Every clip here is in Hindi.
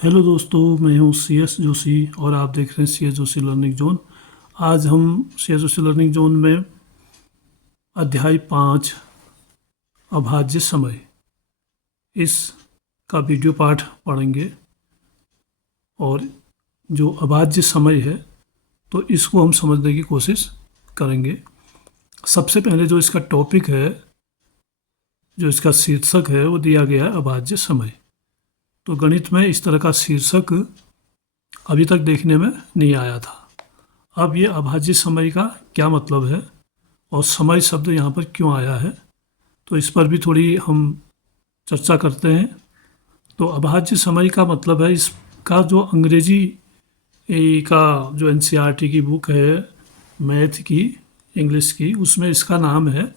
हेलो दोस्तों, मैं हूं सी एस जोशी और आप देख रहे हैं C S Joshi learning zone. आज हम C S Joshi learning zone में अध्याय 5 अभाज्य समय इस का वीडियो पाठ पढ़ेंगे। और जो अभाज्य समय है तो इसको हम समझने की कोशिश करेंगे। सबसे पहले जो इसका टॉपिक है, जो इसका शीर्षक है, वो दिया गया है अभाज्य समय। तो गणित में इस तरह का शीर्षक अभी तक देखने में नहीं आया था। अब ये अभाज्य समय का क्या मतलब है और समय शब्द यहाँ पर क्यों आया है, तो इस पर भी थोड़ी हम चर्चा करते हैं। तो अभाज्य समय का मतलब है, इसका जो अंग्रेजी का जो एनसीईआरटी की बुक है मैथ की, इंग्लिश की, उसमें इसका नाम है,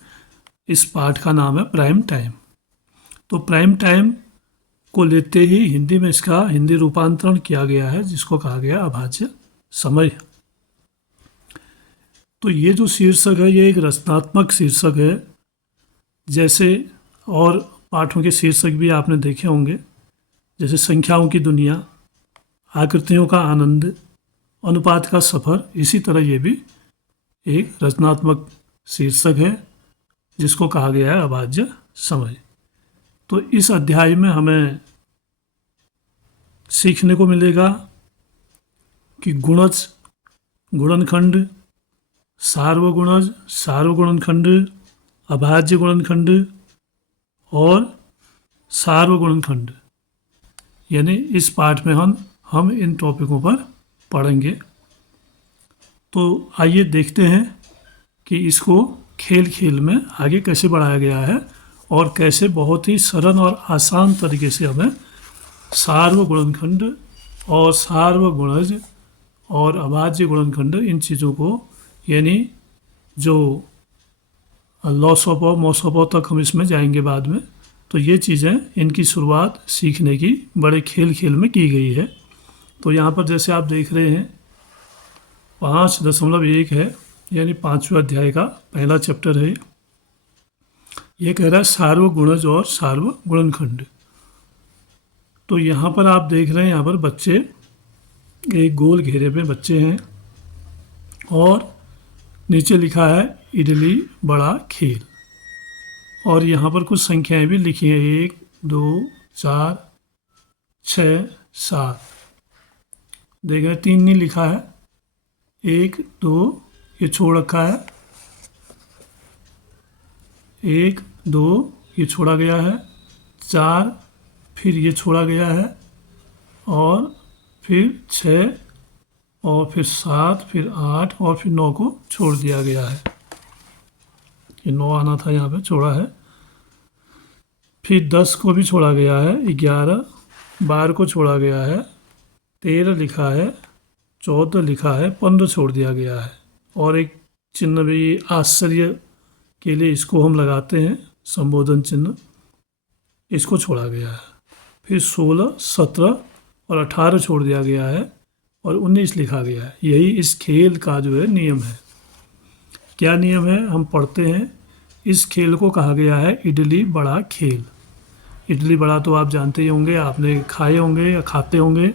इस पाठ का नाम है प्राइम टाइम। तो प्राइम टाइम को लेते ही हिंदी में इसका हिंदी रूपांतरण किया गया है, जिसको कहा गया अभाज्य समय। तो ये जो शीर्षक है ये एक रचनात्मक शीर्षक है। जैसे और पाठों के शीर्षक भी आपने देखे होंगे, जैसे संख्याओं की दुनिया, आकृतियों का आनंद, अनुपात का सफ़र। इसी तरह ये भी एक रचनात्मक शीर्षक है जिसको कहा गया है अभाज्य समय। तो इस अध्याय में हमें सीखने को मिलेगा कि गुणज, गुणनखंड, सार्वगुणज, सार्वगुणनखंड, अभाज्य गुणनखंड और सार्वगुणनखंड, यानी इस पाठ में हम इन टॉपिकों पर पढ़ेंगे। तो आइए देखते हैं कि इसको खेल खेल में आगे कैसे बढ़ाया गया है और कैसे बहुत ही सरल और आसान तरीके से हमें सार्वगुणनखंड और सार्वगुणज और अभाज्य गुणनखंड, इन चीज़ों को, यानी जो लॉस ऑफ मॉस ऑफ तक हम इसमें जाएंगे बाद में। तो ये चीज़ें, इनकी शुरुआत सीखने की बड़े खेल खेल में की गई है। तो यहाँ पर जैसे आप देख रहे हैं 5.1 है, यानी 5वें अध्याय का पहला चैप्टर है। ये कह रहा है सार्वगुणज और सार्वगुणनखंड। तो यहाँ पर आप देख रहे हैं, यहाँ पर बच्चे एक गोल घेरे में बच्चे हैं और नीचे लिखा है इडली बड़ा खेल। और यहाँ पर कुछ संख्याएं भी लिखी हैं, 1 2 4 6 7। देख रहे 3 नहीं लिखा है, 1 2 ये छोड़ रखा है, 1 2 ये छोड़ा गया है, 4 फिर ये छोड़ा गया है, और फिर 6 और फिर 7 फिर 8 और फिर 9 को छोड़ दिया गया है। ये 9 आना था, यहाँ पे छोड़ा है। फिर 10 को भी छोड़ा गया है, 11 12 को छोड़ा गया है, 13 लिखा है, 14 लिखा है, 15 छोड़ दिया गया है। और एक चिन्ह भी आश्चर्य के लिए इसको हम लगाते हैं, संबोधन चिन्ह, इसको छोड़ा गया है। फिर 16 17 और 18 छोड़ दिया गया है और 19 लिखा गया है। यही इस खेल का जो है नियम है। क्या नियम है हम पढ़ते हैं। इस खेल को कहा गया है इडली बड़ा खेल। इडली बड़ा तो आप जानते ही होंगे, आपने खाए होंगे या खाते होंगे।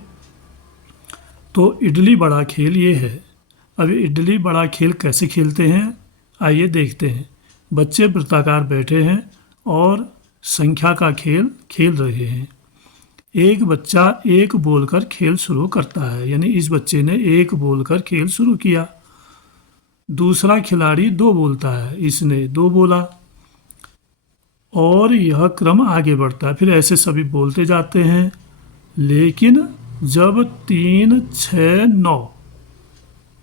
तो इडली बड़ा खेल ये है। अब इडली बड़ा खेल कैसे खेलते हैं, आइए देखते हैं। बच्चे वृत्ताकार बैठे हैं और संख्या का खेल खेल रहे हैं। एक बच्चा एक बोलकर खेल शुरू करता है, यानी इस बच्चे ने एक बोलकर खेल शुरू किया। दूसरा खिलाड़ी 2 बोलता है, इसने 2 बोला, और यह क्रम आगे बढ़ता है। फिर ऐसे सभी बोलते जाते हैं, लेकिन जब 3 6 9,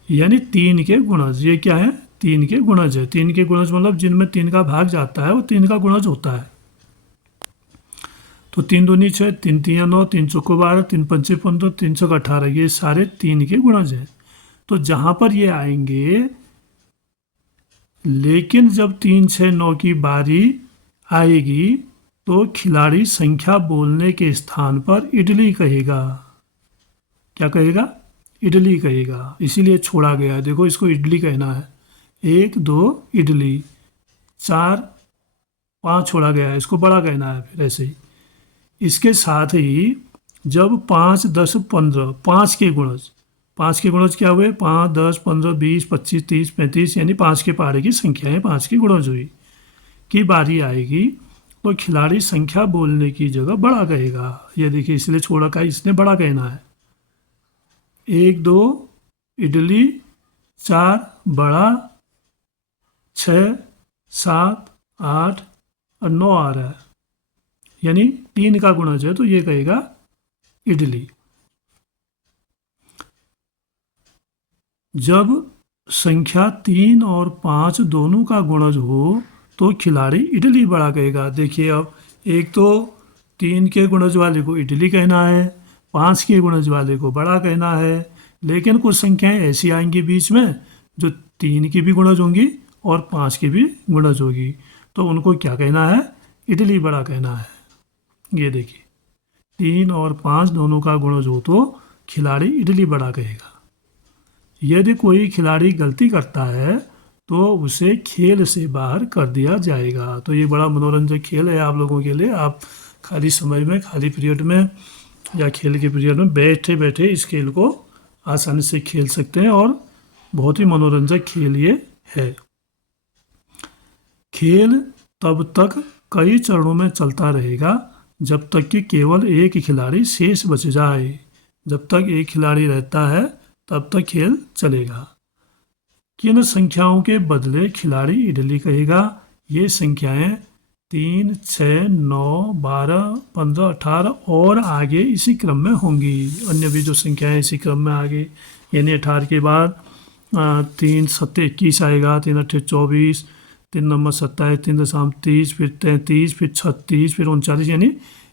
यानी 3 के गुणज, ये क्या है 3 के गुणज है। 3 के गुणज मतलब जिनमें 3 का भाग जाता है वो 3 का गुणज होता है। तो 3 दूनी 6, 3 तियां 9, 3 चौको 12, 3 पंचे 15, 3 चौक 18, ये सारे 3 के गुणज हैं। तो जहाँ पर ये आएंगे, लेकिन जब 3 6 9 की बारी आएगी तो खिलाड़ी संख्या बोलने के स्थान पर इडली कहेगा। क्या कहेगा, इडली कहेगा, इसीलिए छोड़ा गया है। देखो इसको इडली कहना है, 1 2 इडली, 4 5 छोड़ा गया है, इसको बड़ा कहना है। फिर ऐसे ही इसके साथ ही जब 5, 10, 15 पाँच के गुणज क्या हुए? 5, 10, 15, 20, 25, 30, 35 यानी 5 के पहाड़े की संख्याएं 5 की गुणज हुई की बारी आएगी तो खिलाड़ी संख्या बोलने की जगह बड़ा कहेगा। ये देखिए इसलिए छोड़ा का इसने बड़ा कहना है। 1, 2 इडली, 4 बड़ा, 6, 7, 8 और 9 आ रहा है यानी 3 का गुणज है तो ये कहेगा इडली। जब संख्या 3 और 5 दोनों का गुणज हो तो खिलाड़ी इडली बड़ा कहेगा। देखिए अब एक तो 3 के गुणज वाले को इडली कहना है, 5 के गुणज वाले को बड़ा कहना है, लेकिन कुछ संख्याएं ऐसी आएंगी बीच में जो 3 की भी गुणज होंगी और 5 की भी गुणज होगी तो उनको क्या कहना है? इडली बड़ा कहना है। ये देखिए 3 और 5 दोनों का गुणज हो तो खिलाड़ी इडली बड़ा कहेगा। यदि कोई खिलाड़ी गलती करता है तो उसे खेल से बाहर कर दिया जाएगा। तो ये बड़ा मनोरंजक खेल है आप लोगों के लिए। आप खाली समय में, खाली पीरियड में या खेल के पीरियड में बैठे बैठे इस खेल को आसानी से खेल सकते हैं और बहुत ही मनोरंजक खेल ये है। खेल तब तक कई चरणों में चलता रहेगा जब तक कि केवल एक खिलाड़ी शेष बच जाए। जब तक एक खिलाड़ी रहता है तब तक खेल चलेगा। किन संख्याओं के बदले खिलाड़ी इडली कहेगा? ये संख्याएं 3, 6, 9, 12, 15, 18 और आगे इसी क्रम में होंगी। अन्य भी जो संख्याएं इसी क्रम में आगे यानी 18 के बाद 3 7 21 आएगा, 3 8 24, 3 नंबर 27, 3 दशम 30, फिर 33, फिर 36, फिर 39 यानी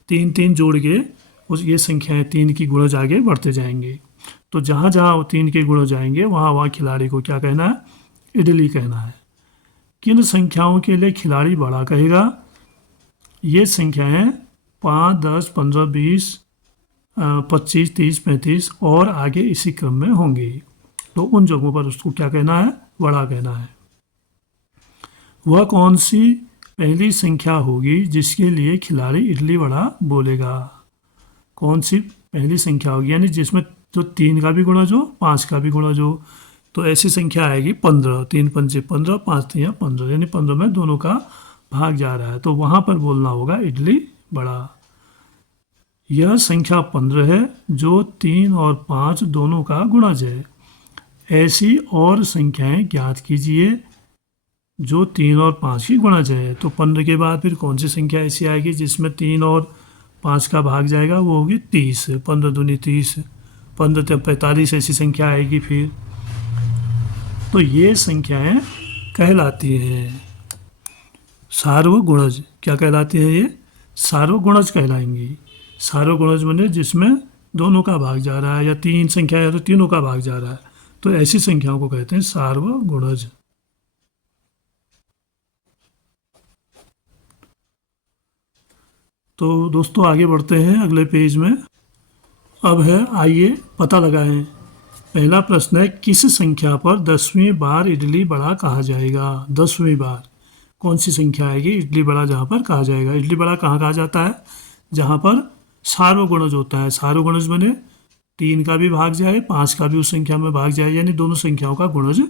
3 3 जोड़ के उस ये संख्याएं 3 की गुणज आगे बढ़ते जाएंगे। तो जहाँ जहाँ वो 3 के गुणज जाएंगे वहाँ वहाँ खिलाड़ी को क्या कहना है? इडली कहना है। किन संख्याओं के लिए खिलाड़ी बड़ा कहेगा? ये संख्याएं 5, 10, 15, 20, 25, 30, 35 और आगे इसी क्रम में होंगी। तो उन जगहों पर उसको क्या कहना है? बड़ा कहना है। वह कौन सी पहली संख्या होगी जिसके लिए खिलाड़ी इडली बड़ा बोलेगा? कौन सी पहली संख्या होगी यानी जिसमें जो 3 का भी गुणज हो, 5 का भी गुणज हो? तो ऐसी संख्या आएगी 15, 3 पंचे 15, 5 3 15 यानी 15 में दोनों का भाग जा रहा है तो वहाँ पर बोलना होगा इडली बड़ा। यह संख्या 15 है जो 3 और 5 दोनों का गुणज है। ऐसी और संख्याएं ज्ञात कीजिए जो 3 और 5 की गुणज है। तो 15 के बाद फिर कौन सी संख्या ऐसी आएगी जिसमें 3 और 5 का भाग जाएगा? वो होगी 30। 15 दूनी 30, 15 तक 45 ऐसी संख्या आएगी फिर। तो ये संख्याएं कहलाती हैं सार्वगुणज। क्या कहलाती हैं ये? सार्वगुणज कहलाएंगी। सार्वगुणज माने जिसमें दोनों का भाग जा रहा है या 3 संख्या है तो तीनों का भाग जा रहा है तो ऐसी संख्याओं को कहते हैं सार्वगुणज। तो दोस्तों आगे बढ़ते हैं अगले पेज में। अब है आइए पता लगाएं। पहला प्रश्न है किस संख्या पर 10वीं बार इडली बड़ा कहा जाएगा? 10वीं बार कौन सी संख्या आएगी इडली बड़ा जहाँ पर कहा जाएगा? इडली बड़ा कहाँ कहा जाता है? जहाँ पर सार्वगुणज होता है। सार्वगुणज बने 3 का भी भाग जाए, 5 का भी उस संख्या में भाग जाए यानी दोनों संख्याओं का गुणज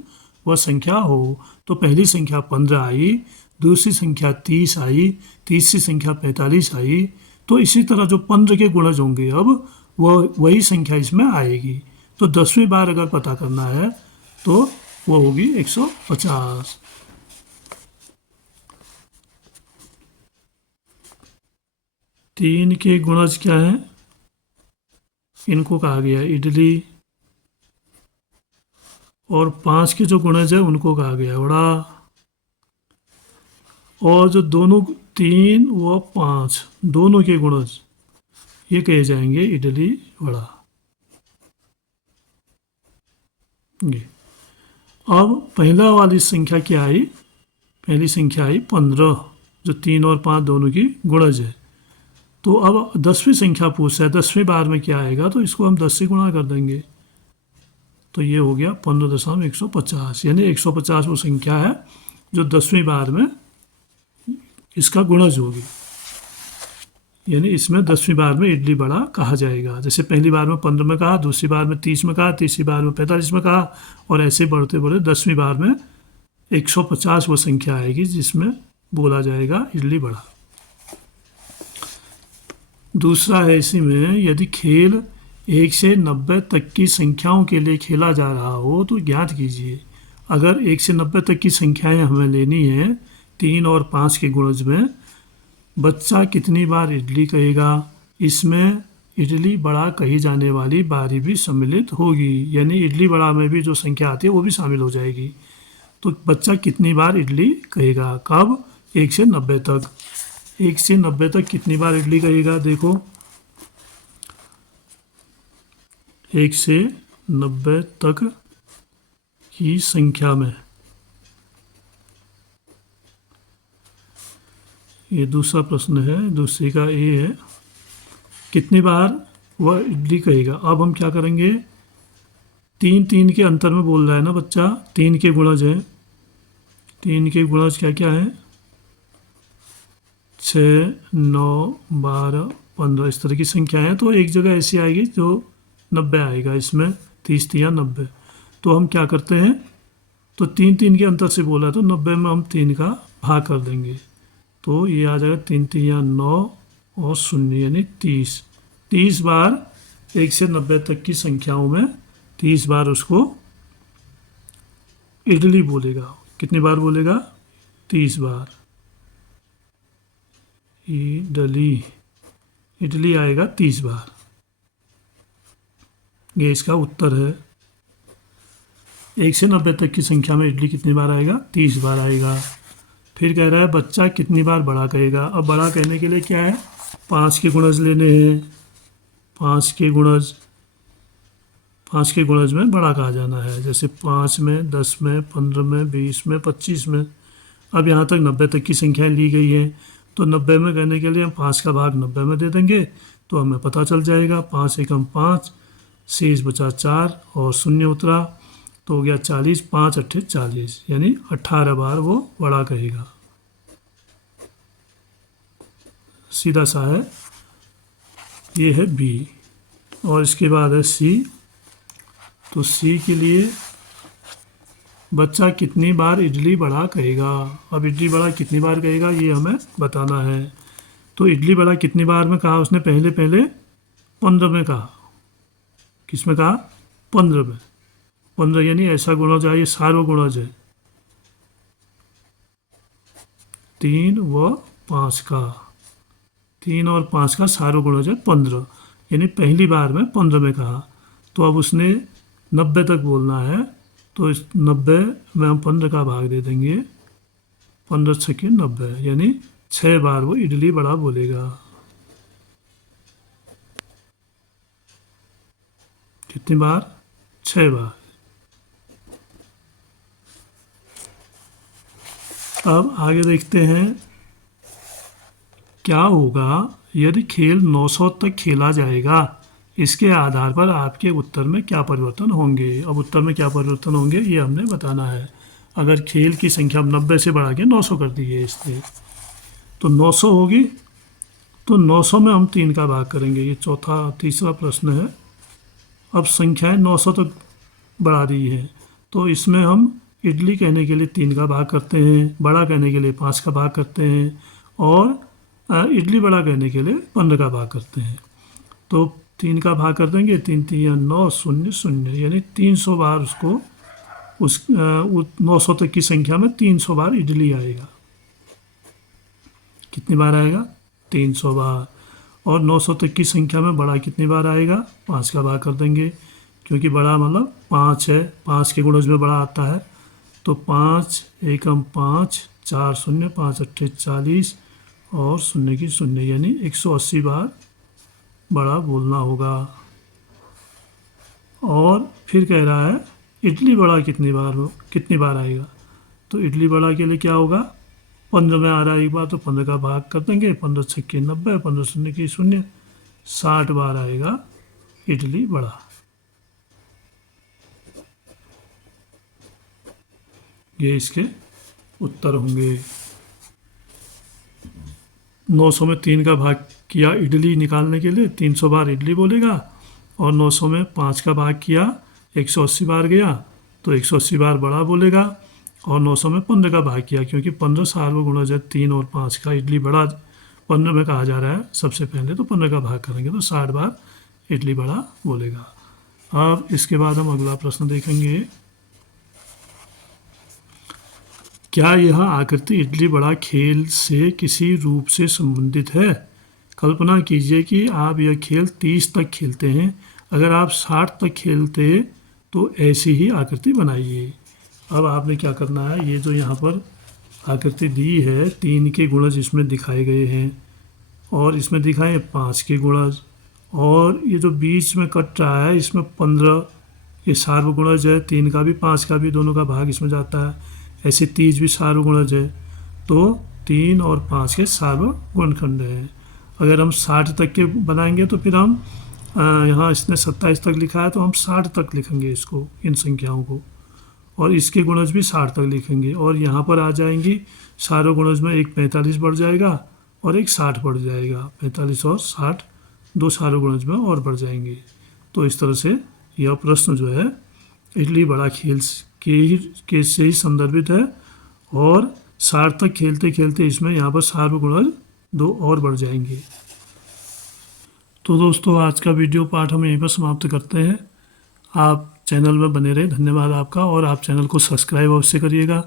वह संख्या हो। तो पहली संख्या 15 आई, दूसरी संख्या 30 आई, तीसरी संख्या 45 आई। तो इसी तरह जो 15 के गुणज होंगे अब वही संख्या इसमें आएगी। तो 10वीं बार अगर पता करना है तो वो होगी 150। तीन के गुणज क्या है? इनको कहा गया इडली। और 5 के जो गुणज है उनको कहा गया वड़ा। और जो दोनों 3 व 5 दोनों के गुणज ये कहे जाएंगे इडली वड़ा। अब पहला वाली संख्या क्या आई? पहली संख्या आई 15 जो 3 और 5 दोनों की गुणज है। तो अब 10वीं संख्या पूछ रहा है 10वीं बार में क्या आएगा? तो इसको हम 10 से गुणा कर देंगे तो ये हो गया 15.150 यानी 150 वो संख्या है जो 10वीं बार में इसका गुणज होगी। यानी इसमें 10वीं बार में इडली बड़ा कहा जाएगा। जैसे पहली बार में 15 में कहा, दूसरी बार में 30 में कहा, तीसरी बार में 45 में कहा, और ऐसे बढ़ते बढ़ते 10वीं बार में 150 वो संख्या आएगी जिसमें बोला जाएगा इडली बड़ा। दूसरा है इसी में, यदि खेल 1 से 90 तक की संख्याओं के लिए खेला जा रहा हो तो ज्ञात कीजिए। अगर 1 से 90 तक की संख्याएं हमें लेनी है 3 और 5 के गुणज में, बच्चा कितनी बार इडली कहेगा, इसमें इडली बड़ा कही जाने वाली बारी भी सम्मिलित होगी। यानी इडली बड़ा में भी जो संख्या आती है वो भी शामिल हो जाएगी। तो बच्चा कितनी बार इडली कहेगा, कब, 1 से 90 तक। 1 से 90 तक कितनी बार इडली कहेगा, देखो 1 से 90 तक की संख्या में, ये दूसरा प्रश्न है, दूसरे का ये है कितनी बार वह इडली कहेगा। अब हम क्या करेंगे, 3 के अंतर में बोल रहा है ना बच्चा, 3 के गुणज हैं, 3 के गुणज क्या क्या है, 6, 9, 12, 15, इस तरह की संख्या है। तो एक जगह ऐसी आएगी जो 90 आएगा, इसमें 30 या 90। तो हम क्या करते हैं, तो 3 के अंतर से बोला तो 90 में हम 3 का भाग कर देंगे, तो ये आ जाएगा 3 या 9 और 0 यानी 30। 30 बार 1 से 90 तक की संख्याओं में 30 बार उसको इडली बोलेगा। कितनी बार बोलेगा, 30 बार इडली, इडली आएगा 30 बार। ये इसका उत्तर है। 1 से 90 तक की संख्या में इडली कितनी बार आएगा, 30 बार आएगा। फिर कह रहा है बच्चा कितनी बार बड़ा कहेगा। अब बड़ा कहने के लिए क्या है, 5 के गुणज लेने हैं, 5 के गुणज, 5 के गुणज में बड़ा कहा जाना है। जैसे 5 में, 10 में, 15 में, 20 में, 25 में। अब यहाँ तक 90 तक की संख्याएं ली गई हैं, तो 90 में कहने के लिए हम 5 का भाग 90 में दे देंगे तो हमें पता चल जाएगा। 5 एकम 5, शेष बचा 4 और 0 उतरा तो हो गया 40, 5 अट्ठे 40, यानी 18 बार वो बड़ा कहेगा। सीधा सा है, ये है बी। और इसके बाद है सी। तो सी के लिए बच्चा कितनी बार इडली बड़ा कहेगा। अब इडली बड़ा कितनी बार कहेगा ये हमें बताना है। तो इडली बड़ा कितनी बार में कहा उसने, पहले 15 में कहा। किस में कहा, 15 में। 15 यानी ऐसा गुणज है, ये सार्वगुणज है, 3 व 5 का, 3 और 5 का सार्वगुणज है 15, यानी पहली बार में 15 में कहा। तो अब उसने 90 तक बोलना है, तो इस 90 में हम 15 का भाग दे देंगे, 15 छक्के 90, यानी 6 बार वो इडली बड़ा बोलेगा। कितनी बार, 6 बार। अब आगे देखते हैं क्या होगा यदि खेल 900 तक खेला जाएगा। इसके आधार पर आपके उत्तर में क्या परिवर्तन होंगे। अब उत्तर में क्या परिवर्तन होंगे ये हमने बताना है। अगर खेल की संख्या 90 से बढ़ा के 900 कर दी है इसलिए, तो 900 होगी, तो 900 में हम 3 का भाग करेंगे। ये तीसरा प्रश्न है। अब संख्याएं 900 तक बढ़ा दी है, तो इसमें हम इडली कहने के लिए 3 का भाग करते हैं, बड़ा कहने के लिए 5 का भाग करते हैं, और इडली बड़ा कहने के लिए 15 का भाग करते हैं। तो 3 का भाग कर देंगे, 3 3 9, 0 0, यानी 300 बार उसको उस 900 तक की संख्या में 300 बार इडली आएगा। कितनी बार आएगा, 300 बार। और 900 तक की संख्या में बड़ा कितनी बार आएगा, 5 का भाग कर देंगे, क्योंकि बड़ा मतलब 5 है, 5 के गुणज में बड़ा आता है। तो 5 एकम 5, 4 0, 5 अट्ठे 40 और 0 की 0, यानी 180 बार बड़ा बोलना होगा। और फिर कह रहा है इडली बड़ा कितनी बार आएगा। तो इडली बड़ा के लिए क्या होगा, 15 में आ रहा है एक बार, तो 15 का भाग कर देंगे, 15 छक्के 90, 15 0 की 0, 60 बार आएगा इडली बड़ा। ये इसके उत्तर होंगे। 900 में 3 का भाग किया इडली निकालने के लिए 300 बार इडली बोलेगा, और 900 में 5 का भाग किया 180 बार गया तो 180 बार बड़ा बोलेगा, और 900 में 15 का भाग किया क्योंकि 15 सार्वगुणज है 3 और 5 का, इडली बड़ा 15 में कहा जा रहा है सबसे पहले, तो 15 का भाग करेंगे तो 60 बार इडली बड़ा बोलेगा। अब इसके बाद हम अगला प्रश्न देखेंगे, क्या यह आकृति इडली बड़ा खेल से किसी रूप से संबंधित है? कल्पना कीजिए कि आप यह खेल 30 तक खेलते हैं, अगर आप 60 तक खेलते तो ऐसी ही आकृति बनाइए। अब आपने क्या करना है, ये जो यहाँ पर आकृति दी है 3 के गुणज इसमें दिखाए गए हैं, और इसमें दिखाए 5 के गुणज, और ये जो बीच में कट रहा है इसमें 15 ये सार्वगुणज है, 3 का भी 5 का भी दोनों का भाग इसमें जाता है। ऐसे 30 भी सार्वगुणज है, तो 3 और 5 के सार्वगुणखंड हैं। अगर हम 60 तक के बनाएंगे तो फिर हम यहाँ इसने 27 तक लिखा है तो हम 60 तक लिखेंगे इसको, इन संख्याओं को, और इसके गुणज भी 60 तक लिखेंगे, और यहाँ पर आ जाएंगी सार्वगुणज में एक 45 बढ़ जाएगा और एक 60 बढ़ जाएगा, 45 और 60 दो सार्वगुणज में और बढ़ जाएंगे। तो इस तरह से यह प्रश्न जो है इडली बड़ा खेल के से ही संदर्भित है, और 60 तक खेलते खेलते इसमें यहाँ पर सार्वगुणज 2 और बढ़ जाएंगे। तो दोस्तों आज का वीडियो पाठ हम यहीं पर समाप्त करते हैं। आप चैनल में बने रहे, धन्यवाद आपका, और आप चैनल को सब्सक्राइब अवश्य करिएगा,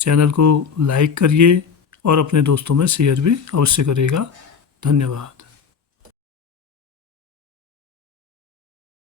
चैनल को लाइक करिए और अपने दोस्तों में शेयर भी अवश्य करिएगा। धन्यवाद।